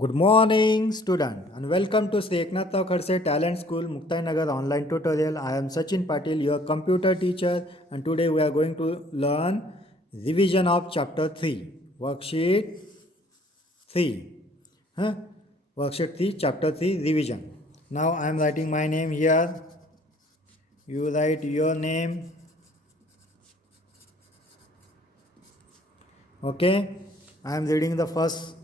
Good morning, student, and welcome to Sri Eknath Khadse Talent School, Muktai Nagar online tutorial. I am Sachin Patil, your computer teacher, and today we are going to learn revision of chapter 3, worksheet 3. Huh? Worksheet 3, chapter 3, revision. Now I am writing my name here. You write your name. Okay, I am reading the first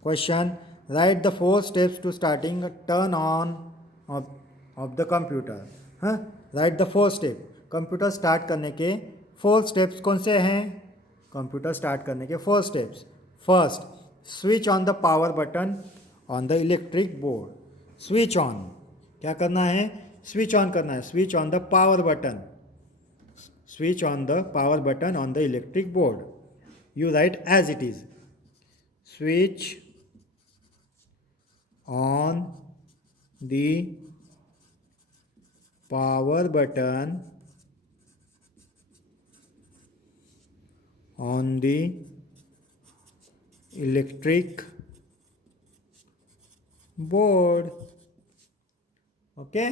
question. Write the 4 steps to starting a turn on of the computer. हाँ, write the 4 steps. Computer start करने के 4 steps कौन से हैं? Computer start करने के 4 steps. First, switch on the power button on the electric board. Switch on, क्या करना है? स्विच ऑन करना है. Switch on the power button. Switch on the power button on the electric board. You write as it is. Switch on the power button on the electric board. Okay.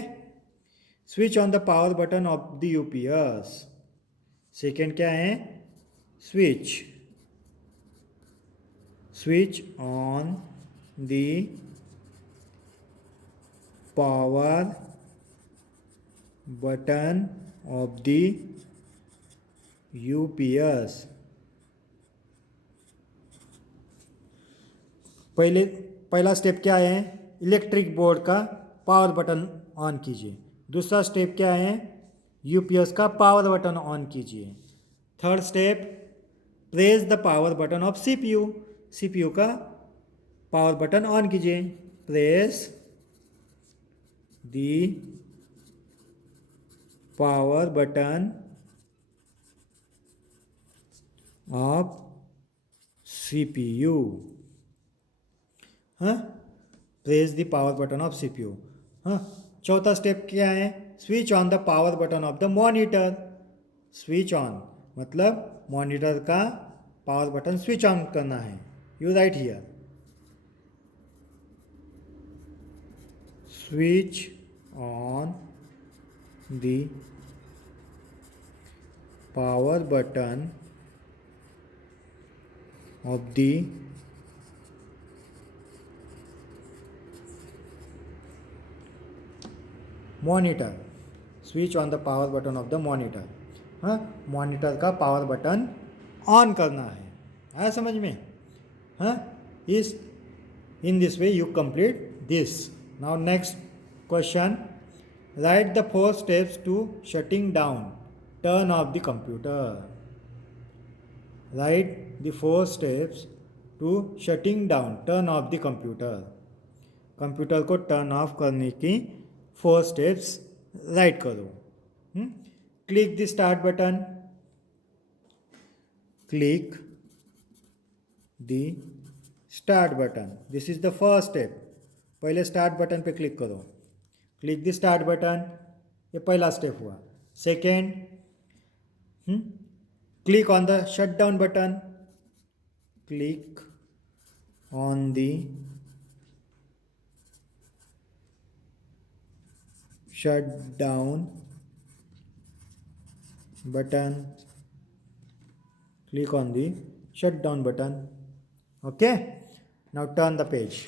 Switch on the power button of the UPS. Second क्या है? Switch on the power button of the UPS. पहला step क्या है? Electric board का power button on कीजिए. दूसरा step क्या है? यूपीएस का पावर बटन ऑन कीजिए. Third step, press the power button of CPU. CPU का पावर बटन ऑन कीजिए. Press the power button of CPU. हाँ, press the power button of CPU. हाँ, चौथा स्टेप क्या है? Switch on the power button of the monitor. Switch on मतलब monitor का power button switch on करना है. You write here. Switch on the power button of the monitor. Switch on the power button of the monitor. हाँ, monitor का power button on करना है. आया समझ में? हाँ, इस in this way you complete this. Now next question. Write the 4 steps to shutting down turn off the computer. Right the 4 steps to shutting down turn off the computer. Computer को turn off करने की 4 steps write करो. Click the start button. Click the start button. This is the first step. पहले start button पे click करो. Click the start button. ये पहला step हुआ. Second, click on the shut down button. Click on the shut down button. Click on the shut down button. Okay, now turn the page.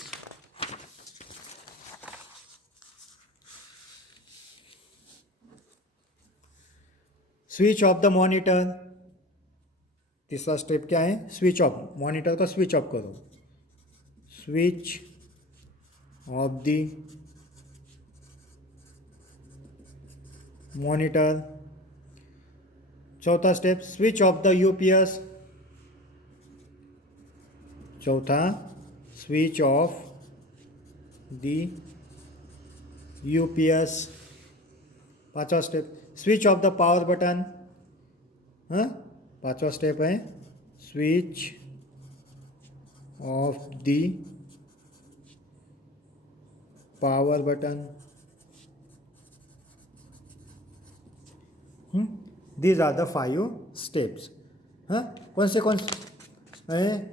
Switch off the monitor. तीसरा step क्या है? Switch off. Monitor को switch off करो. Switch off the monitor. चौथा step, switch off the UPS. चौथा, switch off the UPS. पांचवा step, switch off the power button. हाँ, पांचवा स्टेप है switch off the power button. These are the 5 steps. हाँ, कौन से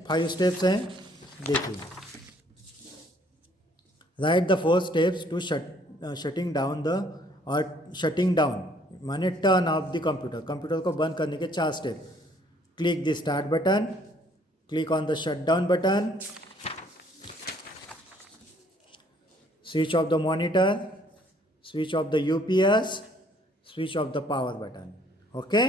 5 steps हैं? देखिए. Write the 4 steps to shutting down the और शटिंग डाउन माने turn off the computer, computer को बंद करने के 4 step. Click the start button, click on the shut down button, switch off the monitor, switch off the UPS, switch off the power button. Okay,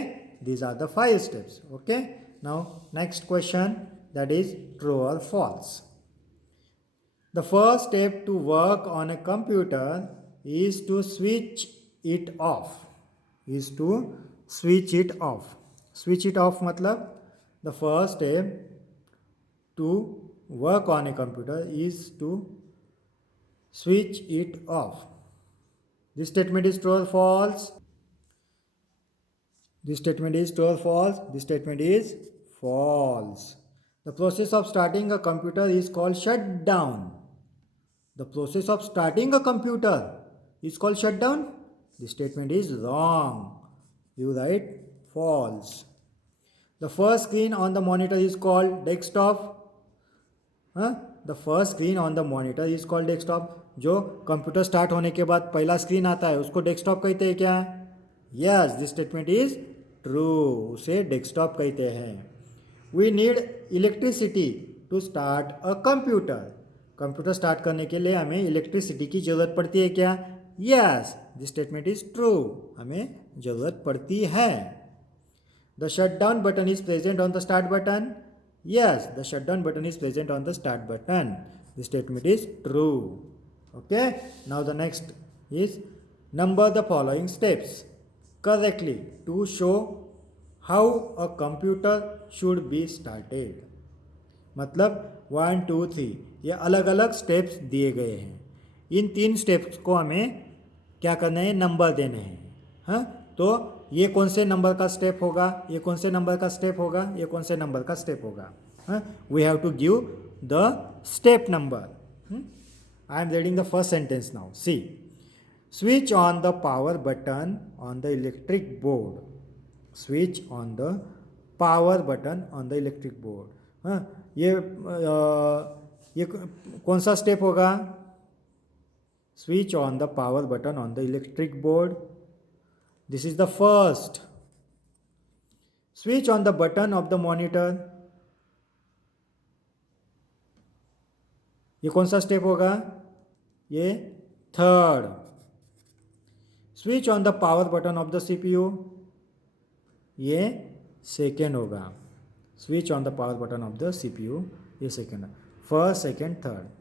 these are the 5 steps. Okay, now next question, that is true or false. The first step to work on a computer is to switch it off. Is to switch it off. Switch it off मतलब the first step to work on a computer is to switch it off. This statement is true or false? This statement is true or false? This statement is false. The process of starting a computer is called shutdown. The process of starting a computer is called shutdown. This statement is wrong. You write false. The first screen on the monitor is called desktop. The first screen on the monitor is called desktop. जो computer start होने के बाद पहला स्क्रीन आता है उसको डेस्कटॉप कहते हैं क्या? Yes, this statement is true, उसे डेस्कटॉप कहते हैं. We need electricity to start a computer. Computer start करने के लिए हमें इलेक्ट्रिसिटी की ज़रूरत पड़ती है क्या? Yes, this statement is true, हमें ज़रूरत पड़ती है. The shut down button is present on the start button. Yes, the shutdown button is present on the start button. This statement is true. Okay, now the next is number the following steps correctly to show how a computer should be started. मतलब 1 2 3 ये अलग अलग स्टेप्स दिए गए हैं. इन 3 स्टेप्स को हमें क्या करना है? नंबर देने हैं. हाँ, तो ये कौन से नंबर का स्टेप होगा, ये कौन से नंबर का स्टेप होगा, ये कौन से नंबर का स्टेप होगा? We have to give the step number. I am reading the first sentence now. See, switch on the power button on the electric board. Switch on the power button on the electric board. ये कौन सा step होगा? Switch on the power button on the electric board. This is the first. Switch on the button of the monitor. ये कौन सा step होगा? ये third. Switch on the power button of the CPU. ये सेकेंड होगा. Switch on the power button of the CPU, ये second. First, second, third.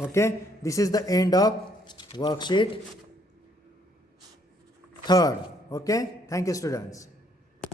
Okay, this is the end of worksheet 3rd. Okay, thank you students.